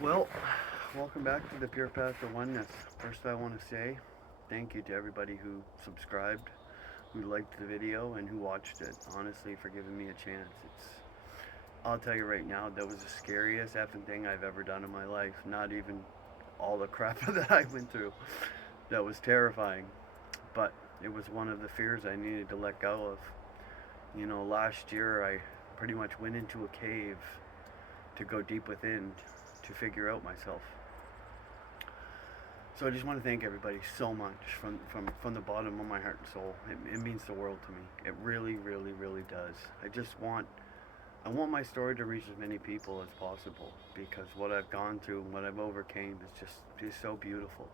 Well, welcome back to the Pure Path to Oneness. First, I want to say thank you to everybody who subscribed, who liked the video, and who watched it. Honestly, for giving me a chance. I'll tell you right now, that was the scariest effing thing I've ever done in my life. Not even all the crap that I went through. That was terrifying. But it was one of the fears I needed to let go of. Last year I pretty much went into a cave to go deep within to figure out myself. So I just want to thank everybody so much from the bottom of my heart and soul. It means the world to me. It really, really, really does. I want my story to reach as many people as possible because what I've gone through and what I've overcame is so beautiful.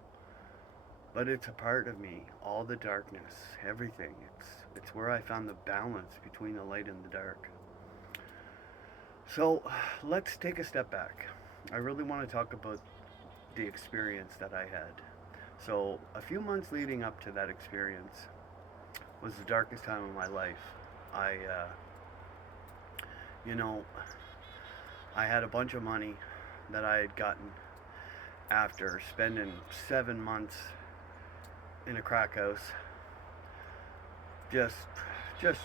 But it's a part of me, all the darkness, everything. It's where I found the balance between the light and the dark. So let's take a step back. I really want to talk about the experience that I had. So a few months leading up to that experience was the darkest time of my life. I, you know, I had a bunch of money that I had gotten after spending 7 months in a crack house. Just, just,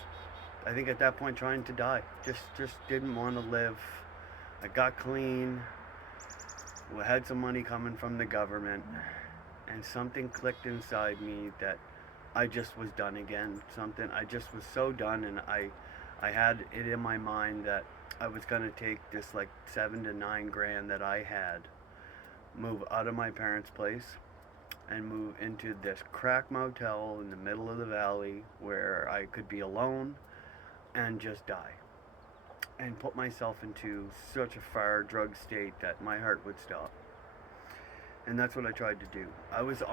I think at that point trying to die. Just didn't want to live. I got clean. We had some money coming from the government, and something clicked inside me that I just was done again. I just was so done, and I had it in my mind that I was gonna take this like 7 to 9 grand that I had, move out of my parents' place, and move into this crack motel in the middle of the valley where I could be alone and just die and put myself into such a far drug state that my heart would stop. And that's what I tried to do. I was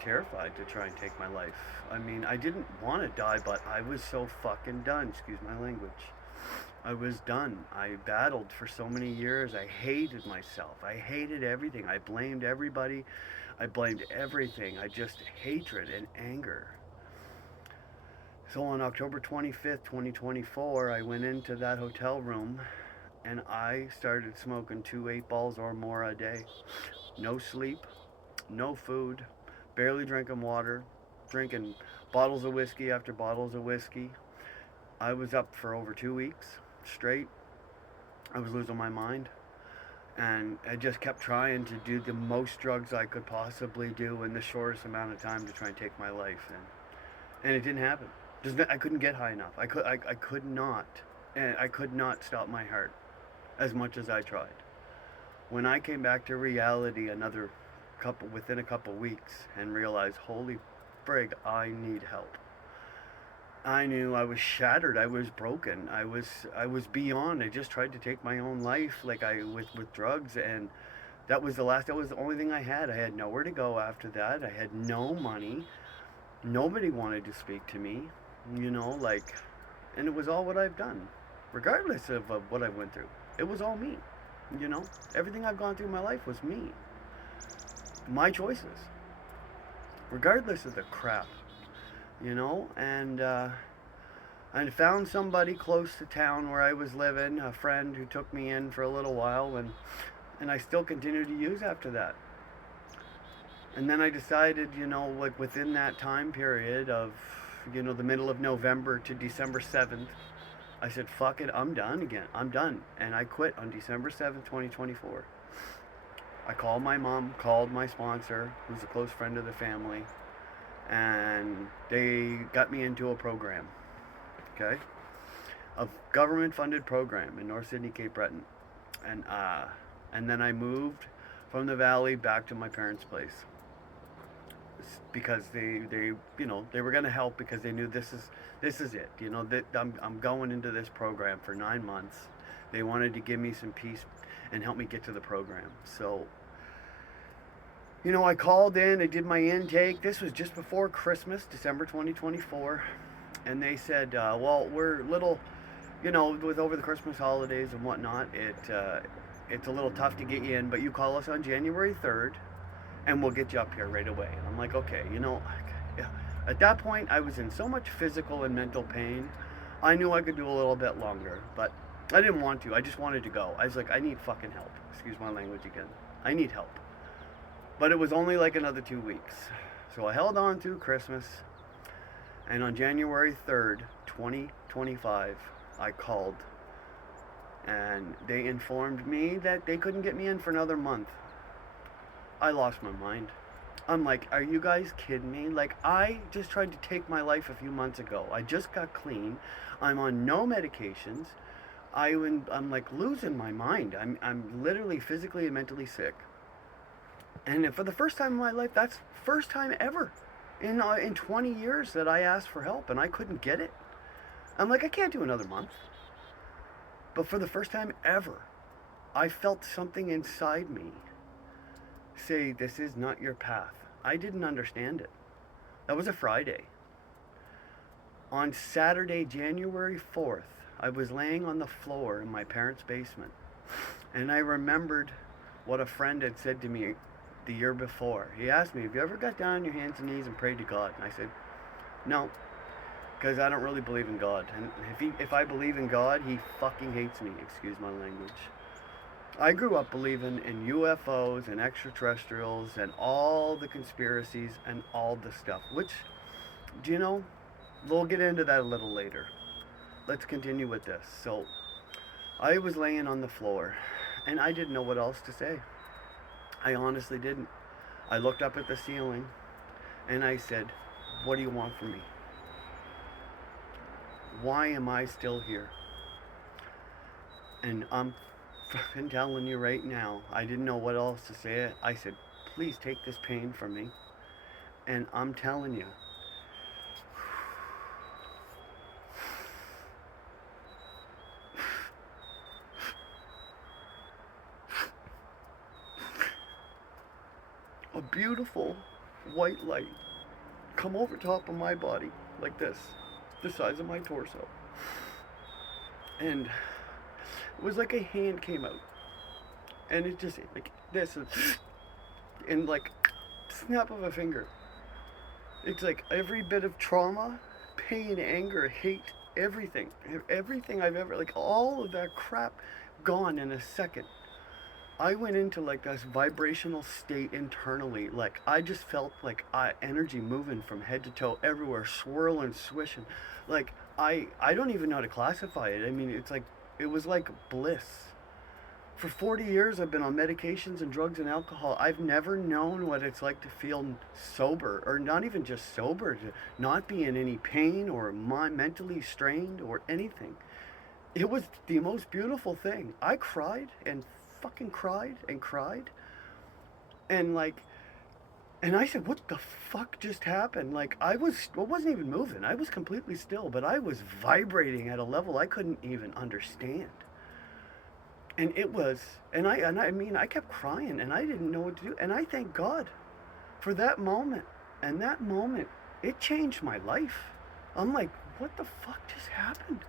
terrified to try and take my life. I mean, I didn't want to die, but I was so fucking done. Excuse my language. I was done. I battled for so many years. I hated myself. I hated everything. I blamed everybody. I blamed everything. I just hatred and anger. So on October 25th, 2024, I went into that hotel room and I started smoking 2 8 balls or more a day. No sleep, no food, barely drinking water, drinking bottles of whiskey after bottles of whiskey. I was up for over 2 weeks straight. I was losing my mind. And I just kept trying to do the most drugs I could possibly do in the shortest amount of time to try and take my life. And it didn't happen. I couldn't get high enough. I could not. And I could not stop my heart as much as I tried. When I came back to reality within a couple weeks and realized, holy frig, I need help. I knew I was shattered. I was broken. I was beyond. I just tried to take my own life with drugs, and that was the only thing I had. I had nowhere to go after that. I had no money. Nobody wanted to speak to me, and it was all what I've done, regardless of what I went through. It was all me. Everything I've gone through in my life was me. My choices. Regardless of the crap. And I found somebody close to town where I was living, a friend who took me in for a little while, and I still continued to use after that. And then I decided, within that time period of, the middle of November to December 7th, I said, fuck it, I'm done again. I'm done. And I quit on December 7th, 2024. I called my mom, called my sponsor, who's a close friend of the family, and they got me into a program, okay? A government-funded program in North Sydney, Cape Breton. And then I moved from the valley back to my parents' place because they were going to help because they knew this is it. That I'm going into this program for 9 months. They wanted to give me some peace and help me get to the program. So, I called in, I did my intake. This was just before Christmas, December 2024. And they said, well, we're a little, with over the Christmas holidays and whatnot, it's a little tough to get you in, but you call us on January 3rd and we'll get you up here right away. And I'm like, okay, at that point I was in so much physical and mental pain. I knew I could do a little bit longer, but I didn't want to. I just wanted to go. I was like, I need fucking help. Excuse my language again. I need help. But it was only like another 2 weeks. So I held on through Christmas. And on January 3rd, 2025, I called. And they informed me that they couldn't get me in for another month. I lost my mind. I'm like, are you guys kidding me? Like, I just tried to take my life a few months ago. I just got clean. I'm on no medications. I'm like losing my mind. I'm literally physically and mentally sick. And for the first time in my life, that's first time ever in 20 years that I asked for help and I couldn't get it. I'm like, I can't do another month. But for the first time ever, I felt something inside me say, this is not your path. I didn't understand it. That was a Friday. On Saturday, January 4th, I was laying on the floor in my parents' basement. And I remembered what a friend had said to me the year before. He asked me, have you ever got down on your hands and knees and prayed to God? And I said, no, because I don't really believe in God. And if I believe in God, he fucking hates me, excuse my language. I grew up believing in UFOs and extraterrestrials and all the conspiracies and all the stuff, which, do you know, we'll get into that a little later. Let's continue with this. So, I was laying on the floor, and I didn't know what else to say. I honestly didn't. I looked up at the ceiling, and I said, what do you want from me? Why am I still here? And I'm fucking telling you right now, I didn't know what else to say. I said, please take this pain from me. And I'm telling you, a beautiful white light come over top of my body like this, the size of my torso. And it was like a hand came out. And it just like this in like snap of a finger. It's like every bit of trauma, pain, anger, hate, everything I've ever, like all of that crap gone in a second. I went into like this vibrational state internally. Like I just felt like energy moving from head to toe everywhere, swirling, swishing. Like I don't even know how to classify it. I mean, it's like, it was like bliss. For 40 years I've been on medications and drugs and alcohol. I've never known what it's like to feel sober, or not even just sober, to not be in any pain or mentally strained or anything. It was the most beautiful thing. I cried and fucking cried and cried. And like, and I said, what the fuck just happened? Like I wasn't even moving. I was completely still, but I was vibrating at a level I couldn't even understand. And it was, and I mean, I kept crying and I didn't know what to do. And I thank God for that moment. And that moment, it changed my life. I'm like, what the fuck just happened?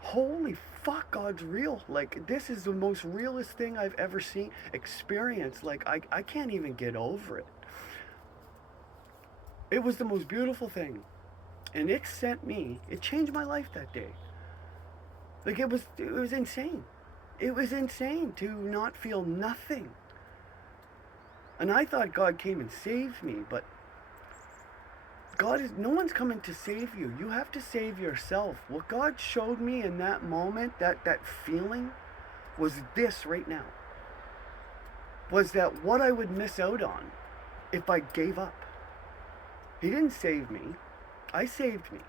Holy fuck, God's real. Like, this is the most realest thing I've ever seen, experienced. Like, I can't even get over it. It was the most beautiful thing. And it changed my life that day. Like, it was insane. It was insane to not feel nothing. And I thought God came and saved me, but no one's coming to save you. You have to save yourself. What God showed me in that moment, that feeling, was this right now. Was that what I would miss out on if I gave up. He didn't save me. I saved me.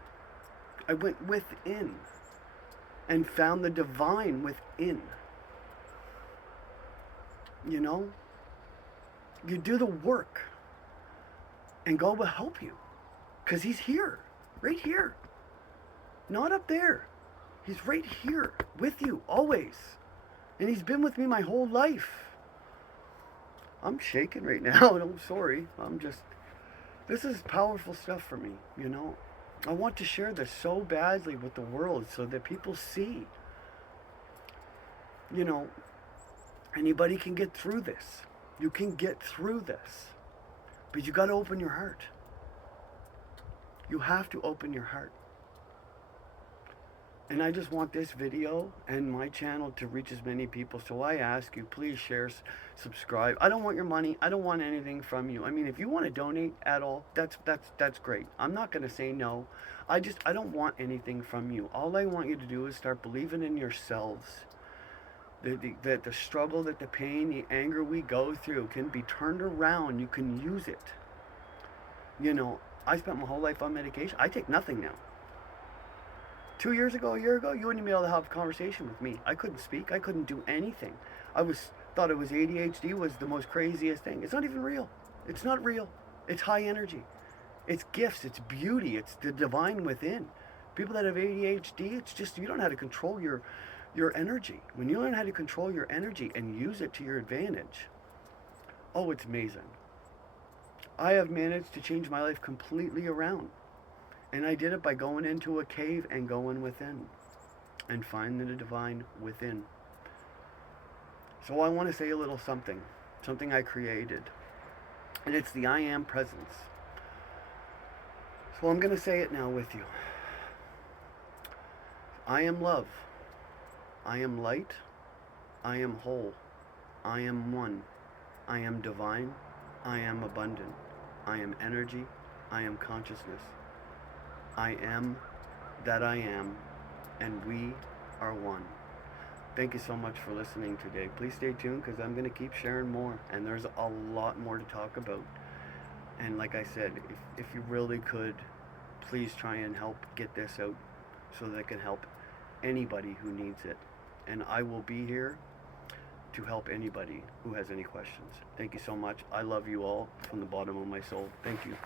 I went within and found the divine within. You know? You do the work and God will help you. Because he's here, right here. Not up there. He's right here with you, always. And he's been with me my whole life. I'm shaking right now, and I'm sorry. This is powerful stuff for me, you know. I want to share this so badly with the world so that people see. You know, anybody can get through this. You can get through this. But you got to open your heart. You have to open your heart. And I just want this video and my channel to reach as many people. So I ask you, please share, subscribe. I don't want your money. I don't want anything from you. I mean, if you want to donate at all, that's great. I'm not going to say no. I don't want anything from you. All I want you to do is start believing in yourselves. That the struggle, that the pain, the anger we go through can be turned around. You can use it. You know, I spent my whole life on medication. I take nothing now. 2 years ago, a year ago, you wouldn't be able to have a conversation with me. I couldn't speak. I couldn't do anything. Thought it was ADHD was the most craziest thing. It's not even real. It's not real. It's high energy. It's gifts. It's beauty. It's the divine within. People that have ADHD, it's just you don't know how to control your energy. When you learn how to control your energy and use it to your advantage, oh, it's amazing. I have managed to change my life completely around. And I did it by going into a cave and going within and finding the divine within. So I want to say a little something I created. And it's the I am presence. So I'm going to say it now with you. I am love. I am light. I am whole. I am one. I am divine. I am abundant. I am energy. I am consciousness. I am that I am, and we are one. Thank you so much for listening today. Please stay tuned because I'm going to keep sharing more, and there's a lot more to talk about. And like I said, if you really could, please try and help get this out so that it can help anybody who needs it. And I will be here to help anybody who has any questions. Thank you so much. I love you all from the bottom of my soul. Thank you.